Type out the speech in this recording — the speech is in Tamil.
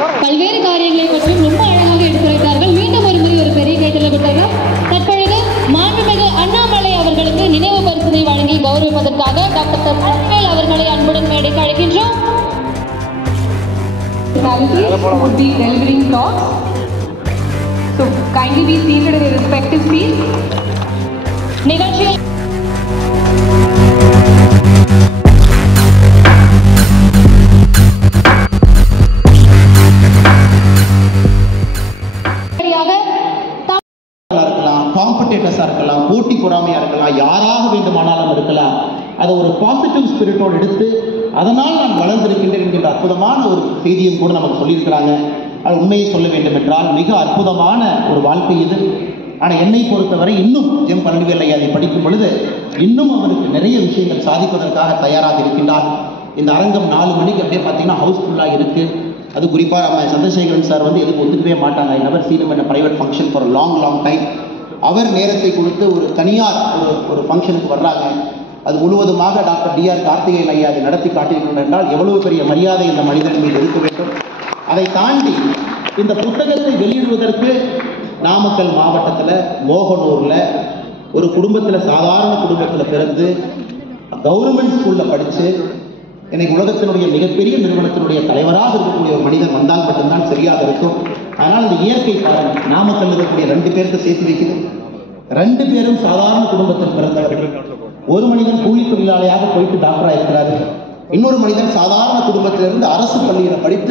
பல்வேறு காரியங்களை பற்றியும் ரொம்ப அழகாக எடுத்துரைத்தார்கள். மீண்டும் ஒரு முறை ஒரு பெரிய கைத்தட்டல் கொடுத்தார்கள். தற்பொழுது மாண்புமிகு அண்ணாமலை அவர்களுக்கு நினைவு பரிசினை வழங்கி கௌரவிப்பதற்காக டாக்டர் சத்யவேல் அவர்களை அன்புடன் மேடைக்கு அழைக்கின்றோம். Would be delivering talks. So kindly be seated in your respective seats. நிகழ்ச்சியில் காம்படிட்டர்ஸாக இருக்கலாம், போட்டி பொறாமையாக இருக்கலாம், யாராக வேண்டுமானாலும் இருக்கலாம். அதை ஒரு பாசிட்டிவ் ஸ்பிரிட்டோடு எடுத்து அதனால் நான் வளர்ந்திருக்கின்றேன் என்கின்ற அற்புதமான ஒரு செய்தியும் கூட நமக்கு சொல்லியிருக்கிறாங்க. அது உண்மையை சொல்ல வேண்டும் என்றால் மிக அற்புதமான ஒரு வாழ்க்கை இது. ஆனால் என்னை பொறுத்தவரை இன்னும் எம் பழனிவேல் ஐயா அதை படிக்கும் பொழுது இன்னும் அவருக்கு நிறைய விஷயங்கள் சாதிப்பதற்காக தயாராக இருக்கின்றார். இந்த அரங்கம் 4 மணிக்கு அப்படியே பார்த்தீங்கன்னா ஹவுஸ்ஃபுல்லாக இருக்குது. அது குறிப்பாக நம்ம சந்திரசேகரன் சார் வந்து எதுக்கு ஒத்துக்கவே மாட்டாங்க. I never seen in private function for long time. அவர் நேரத்தை கொடுத்து ஒரு தனியார் ஒரு ஃபங்க்ஷனுக்கு வர்றாங்க. அது முழுவதுமாக டாக்டர் டிஆர் கார்த்திகேயன் ஐயா அதை நடத்தி காட்டியிருக்கின்றனர் என்றால் எவ்வளவு பெரிய மரியாதை இந்த மனிதன் மீது இருக்க வேண்டும். அதை தாண்டி இந்த புத்தகத்தை வெளியிடுவதற்கு நாமக்கல் மாவட்டத்தில் மோகனூரில் ஒரு குடும்பத்தில், சாதாரண குடும்பத்தில் பிறந்து கவர்மெண்ட் ஸ்கூலில் படித்து இன்னைக்கு உலகத்தினுடைய மிகப்பெரிய நிறுவனத்தினுடைய தலைவராக இருக்கக்கூடிய ஒரு மனிதன் வந்தால் மட்டும்தான் சரியாக இருக்கும். அதனால் இந்த இயற்கை பாருங்கள், நாமக்கல் இருக்கக்கூடிய 2 பேருக்கு சேர்த்து வைக்குது. 2 பேரும் சாதாரண குடும்பத்தில் பிறந்தவர்கள். ஒரு மனிதன் கூலி தொழிலாளியாக போயிட்டு டாக்டராக இருக்கிறாரு. இன்னொரு மனிதன் சாதாரண குடும்பத்திலிருந்து அரசு பள்ளியில் படித்து